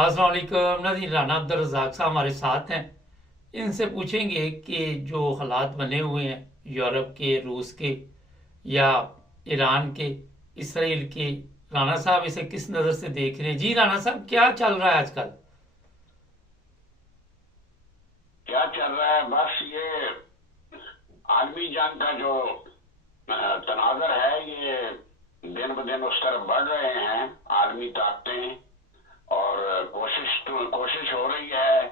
अस्सलाम वालेकुम नाज़रीन। राना अब्दुल रज़ाक साहब हमारे साथ हैं। इनसे पूछेंगे कि जो हालात बने हुए हैं यूरोप के, रूस के या ईरान के, इसराइल के, राना साहब इसे किस नज़र से देख रहे हैं? जी राना साहब, क्या चल रहा है आजकल? क्या चल रहा है? बस ये आलमी जंग का जो तनाज़र है, ये दिन ब दिन उस तरफ बढ़ रहे हैं आलमी ताकतें। और कोशिश हो रही है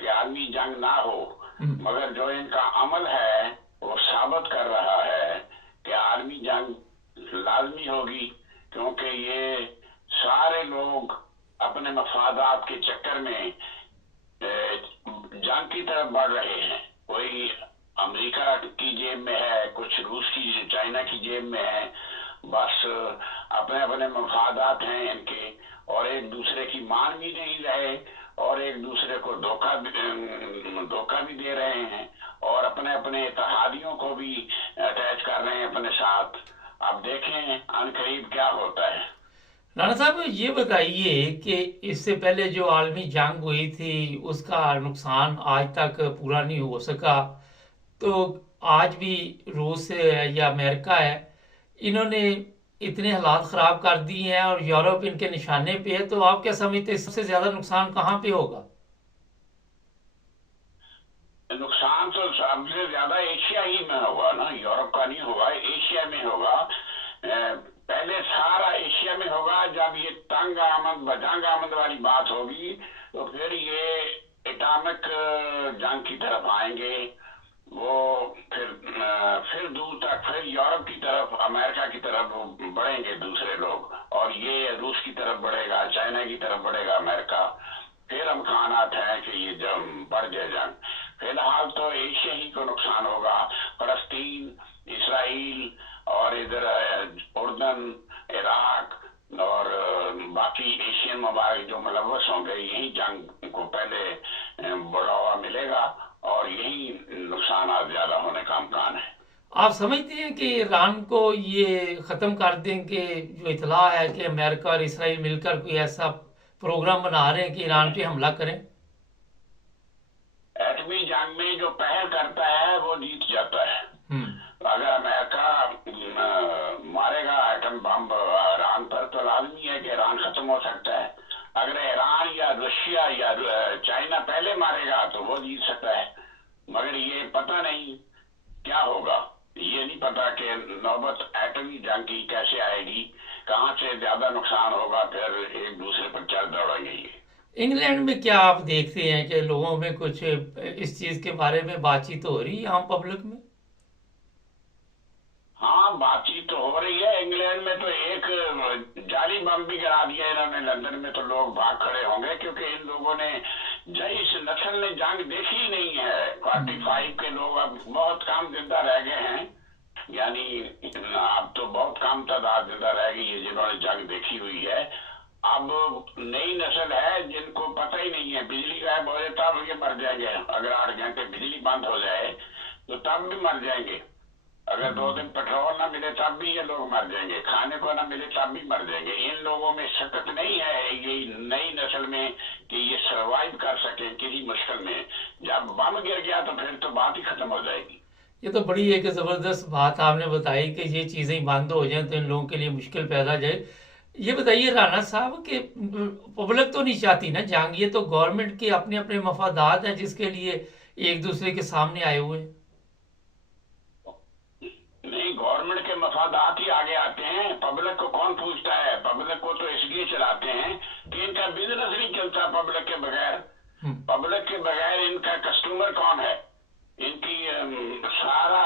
कि आलमी जंग ना हो, हम्म। मगर जो इनका अमल है वो साबित कर रहा है कि आलमी जंग लाजमी होगी, क्योंकि ये सारे लोग अपने मफादात के चक्कर में जंग की तरफ बढ़ रहे हैं। कोई अमेरिका की जेब में है, कुछ रूस की, चाइना की जेब में है। बस अपने अपने मफादात हैं इनके, और एक दूसरे की मान भी नहीं रहे, और एक दूसरे को धोखा भी दे रहे हैं, और अपने अपने इत्तेहादियों को भी अटैच कर रहे हैं अपने साथ। अब देखें अनकरीब क्या होता है। राना साहब, ये बताइए कि इससे पहले जो आलमी जंग हुई थी उसका नुकसान आज तक पूरा नहीं हो सका। तो आज भी रूस या अमेरिका है, इन्होंने इतने हालात खराब कर दिए हैं और यूरोप इनके निशाने पे है। तो आप क्या समझते हैं सबसे ज्यादा नुकसान कहाँ पे होगा? नुकसान तो सबसे ज्यादा एशिया ही में होगा ना, यूरोप का नहीं होगा, एशिया में होगा। पहले सारा एशिया में होगा। जब ये तंग आमद बजंग आमद वाली बात होगी, तो फिर ये एटॉमिक जंग की तरफ आएंगे। वो फिर दूर तक, फिर यूरोप की तरफ, अमेरिका की तरफ बढ़ेंगे दूसरे लोग, और ये रूस की तरफ बढ़ेगा, चाइना की तरफ बढ़ेगा अमेरिका। फिर अमकानात हैं कि ये जब बढ़ जाए जंग। फिलहाल तो एशिया ही को नुकसान होगा। फलस्तीन, इसराइल, और इधर उर्दन, इराक, और बाकी एशियन ममालिक जो मुलव्वस होंगे, यही जंग को पहले बढ़ावा मिलेगा, और यही नुकसान ज्यादा होने का इम्कान है। आप समझते हैं कि ईरान को ये खत्म कर देंगे? जो इतला है कि अमेरिका और इसराइल मिलकर कोई ऐसा प्रोग्राम बना रहे हैं कि ईरान पे हमला करें। एटमी जंग में जो पहल करता है वो जीत जाता है। हम्म। अगर अमेरिका मारेगा एटम बम ईरान पर, तो लाजमी है कि ईरान खत्म हो सकता है। अगर ईरान या रशिया या चाइना पहले मारेगा तो वो जीत सकता है। मगर ये पता नहीं क्या होगा। ये नहीं पता कि नौबत एटमी जंग की कैसे आएगी, कहाँ से ज्यादा नुकसान होगा, फिर एक दूसरे पर चल दौड़ेंगे ये। इंग्लैंड में क्या आप देखते हैं कि लोगों में कुछ इस चीज के बारे में बातचीत हो रही है आम पब्लिक में? हाँ, बातचीत तो हो रही है। इंग्लैंड में तो एक जाली बम भी गिरा दिया इन्होंने लंदन में, तो लोग भाग खड़े होंगे, क्योंकि इन लोगों ने इस नस्ल ने जंग देखी ही नहीं है। 45 के लोग अब बहुत कम जिंदा रह गए हैं। यानी अब तो बहुत कम तादाद जिंदा रह गई है जिन्होंने जंग देखी हुई है। अब नई नस्ल है जिनको पता ही नहीं है। बिजली गायब हो जाए तब ये मर जाएंगे। अगर 8 घंटे बिजली बंद हो जाए तो तब भी मर जाएंगे। अगर 2 दिन पेट्रोल ना मिले तब भी ये लोग मर जाएंगे। खाने को ना मिले तब भी मर जाएंगे। इन लोगों में सकत नहीं है ये नई नस्ल में कि ये सरवाइव कर सके किसी मुश्किल में। जब बम गिर गया तो फिर तो बात ही खत्म हो जाएगी। ये तो बड़ी एक जबरदस्त बात आपने बताई कि ये चीजें बंद हो जाएं तो इन लोगों के लिए मुश्किल पैदा हो जाए। ये बताइए राणा साहब कि पब्लिक तो नहीं चाहती ना जंग, ये तो गवर्नमेंट के अपने अपने मफादात हैं जिसके लिए एक दूसरे के सामने आए हुए हैं। नहीं, गवर्नमेंट के मफादात ही आगे आते हैं। पब्लिक को कौन पूछता है? पब्लिक को तो इसलिए चलाते हैं कि इनका बिजनेस नहीं चलता पब्लिक के बगैर। हम्म। पब्लिक के बगैर इनका कस्टमर कौन है? इनकी सारा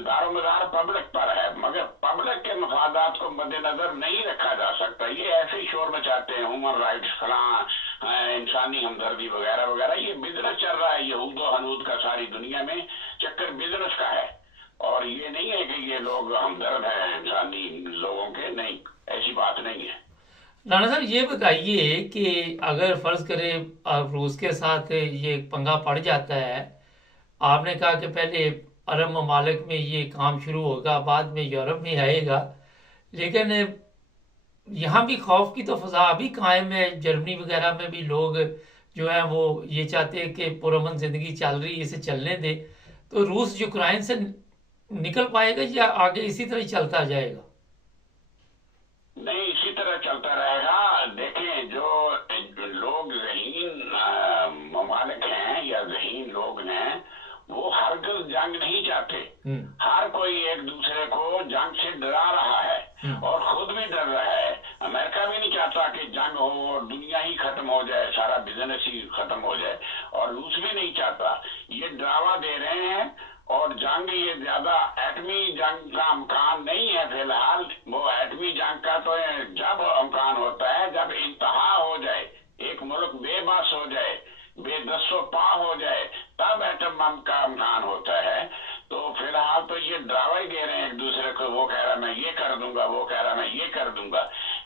दारोमदार पब्लिक पर है। मगर पब्लिक के मफादात को मद्देनजर नहीं रखा जा सकता। ये ऐसे ही शोर मचाते हैं, ह्यूमन राइट्स फलां, इंसानी हमदर्दी वगैरह वगैरह। ये बिजनेस चल रहा है यहूद हनूद का सारी दुनिया में। चक्कर बिजनेस का है, और ये नहीं है कि ये लोग हमदर्द हैं इंसानी लोगों के। नहीं, ऐसी बात नहीं है। राणा साहब, ये बताइए कि अगर फर्ज करें अब रूस के साथ ये पंगा पड़ जाता है, आपने कहा कि पहले अरब ममालिक में ये काम शुरू होगा, बाद में यूरोप में आएगा, लेकिन यहाँ भी खौफ की तो फजा अभी कायम है। जर्मनी वगैरह में भी लोग जो है वो ये चाहते हैं कि पुरअमन जिंदगी चल रही है, इसे चलने दे। तो रूस यूक्रेन से निकल पाएगा या आगे इसी तरह ही चलता जाएगा? नहीं, इसी तरह चलता रहेगा। देखें, जो लोग ज़हीन ममालिक हैं या ज़हीन लोग हैं, वो हरगिज़ जंग नहीं चाहते। हर कोई एक दूसरे को जंग से डरा रहा है और खुद भी डर रहा है। अमेरिका भी नहीं चाहता कि जंग हो और दुनिया ही खत्म हो जाए, सारा बिजनेस ही खत्म हो जाए, और रूस भी नहीं चाहता। ये डरावा दे रहे हैं। और जंग ये ज्यादा एटमी जंग का अमकान नहीं है फिलहाल। वो एटमी जंग का तो जब अमकान होता है जब इंतहा हो जाए, एक मुल्क बेबस हो जाए, बेदस्तों पा हो जाए, तब एटम बम का अमकान होता है। तो फिलहाल तो ये डरावा ही दे रहे हैं एक दूसरे को। वो कह रहा मैं ये कर दूंगा, वो कह रहा मैं ये कर दूंगा।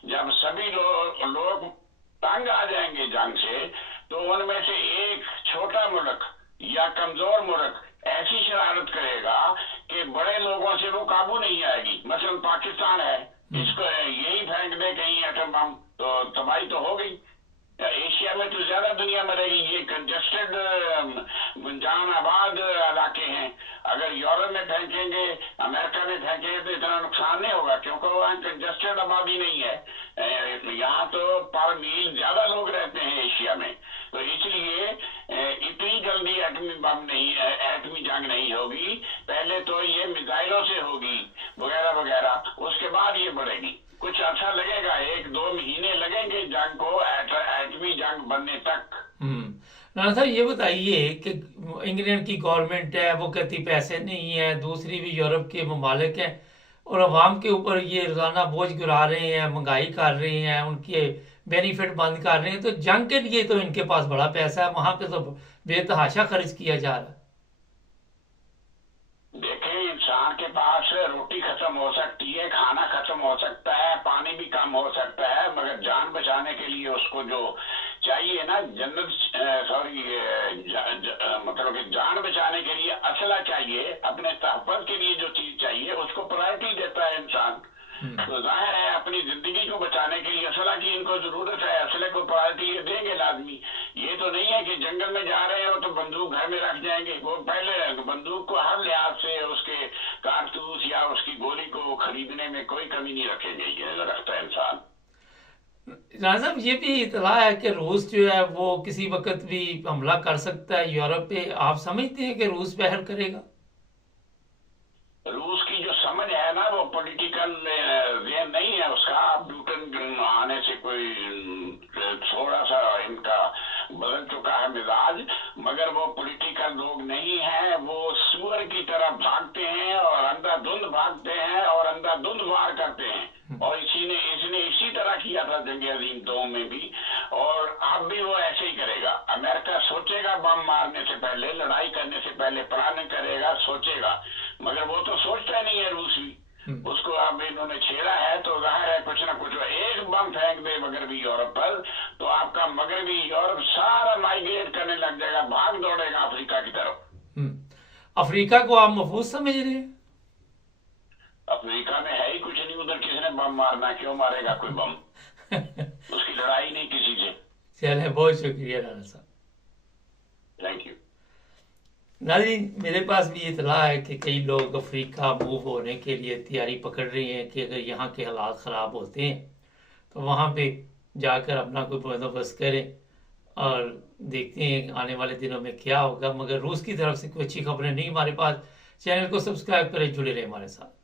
जब सभी लोग तंग आ जाएंगे जंग से, तो उनमें से एक छोटा मुल्क या कमजोर मुल्क ऐसी शरारत करेगा कि बड़े लोगों से वो काबू नहीं आएगी। मसलन पाकिस्तान है, इसको यही फेंक दे कहीं एटम बम, तो तबाही तो हो गई। एशिया में तो ज्यादा दुनिया मरेगी। ये कंजेस्टेड जान आबाद इलाके हैं। अगर यूरोप में फेंकेंगे, अमेरिका में फेंकेंगे तो इतना नुकसान नहीं होगा, क्योंकि वहाँ कंजेस्टेड आबादी नहीं है। यहाँ तो पर मील ज्यादा लोग रहते हैं एशिया में। तो इसलिए इतनी जल्दी एटमी बम नहीं, एटमी जंग नहीं होगी। पहले तो ये मिसाइलों से होगी वगैरह वगैरह, उसके बाद ये बढ़ेगी। कुछ अच्छा लगेगा, 1-2 महीने लगेंगे जंग को एटमी जंग बनने तक। राणा साहब, ये बताइए कि इंग्लैंड की गवर्नमेंट है, वो कहती पैसे नहीं है, दूसरी भी यूरोप के ममालिक हैं, और अवाम के ऊपर ये रोजाना बोझ गिरा रहे हैं, महंगाई कर रहे हैं, उनके बेनिफिट बंद कर रहे हैं। तो जंग के लिए तो इनके पास बड़ा पैसा है, वहां पे तो बेतहाशा खर्च किया जा रहा है। देखें, इंसान के पास रोटी खत्म हो सकती है, खाना खत्म हो सकता है, पानी भी कम हो सकता है, मगर जान बचाने के लिए उसको जो चाहिए ना, जन्नत सॉरी मतलब कि जान बचाने के लिए असला चाहिए, अपने तहफ़्फ़ुज़ के लिए जो चीज चाहिए उसको प्रायोरिटी देता है इंसान। तो जाहिर है अपनी जिंदगी को बचाने के लिए असला की इनको जरूरत है, असले को प्रायोरिटी ये देंगे लाजमी। ये तो नहीं है कि जंगल में जा रहे हो तो बंदूक घर में रख जाएंगे। वो पहले बंदूक को हर लिहाज से उसके कारतूस या उसकी गोली को खरीदने में कोई कमी नहीं रखेंगे, ये रखता है इंसान। राणा साहब, ये भी इतला है कि रूस जो है वो किसी वक्त भी हमला कर सकता है यूरोप पे। आप समझते हैं कि रूस पहल करेगा? रूस की जो समझ है ना, वो पॉलिटिकल ज़हन नहीं है उसका। ब्यूटन आने से कोई थोड़ा सा इनका बदल चुका है मिजाज, मगर वो पॉलिटिकल लोग नहीं हैं। वो सुअर की तरह भागते हैं और अंधाधुंध भागते हैं और अंधाधुंध वार करते हैं। और इसने इसी तरह किया था जंग अजीम 2 में भी, और अब भी वो ऐसे ही करेगा। अमेरिका सोचेगा बम मारने से पहले, लड़ाई करने से पहले प्लान करेगा, सोचेगा, मगर वो तो सोचता नहीं है रूस भी। उसको अब इन्होंने छेड़ा है तो जाहिर है कुछ ना कुछ एक बम फेंक दे मगरबी यूरोप पर, तो आपका मगरबी यूरोप सारा माइग्रेट करने लग जाएगा, भाग दौड़ेगा अफ्रीका की तरफ। अफ्रीका को आप महफूज समझ रहे हैं? अफ्रीका में है ही कुछ नहीं, उधर किसने बम मारना, क्यों मारेगा कोई बम? उसकी लड़ाई नहीं किसी से। चले, बहुत शुक्रिया राणा साहब। Thank you. नाज़रीन, मेरे पास भी इतला है कि कई लोग अफ्रीका मूव होने के लिए तैयारी पकड़ रहे हैं कि अगर यहाँ के हालात ख़राब होते हैं तो वहाँ पे जाकर अपना कोई बंदोबस्त करें, और देखते हैं आने वाले दिनों में क्या होगा। मगर रूस की तरफ से कोई अच्छी खबरें नहीं हमारे पास। चैनल को सब्सक्राइब करें, जुड़े रहे हमारे साथ।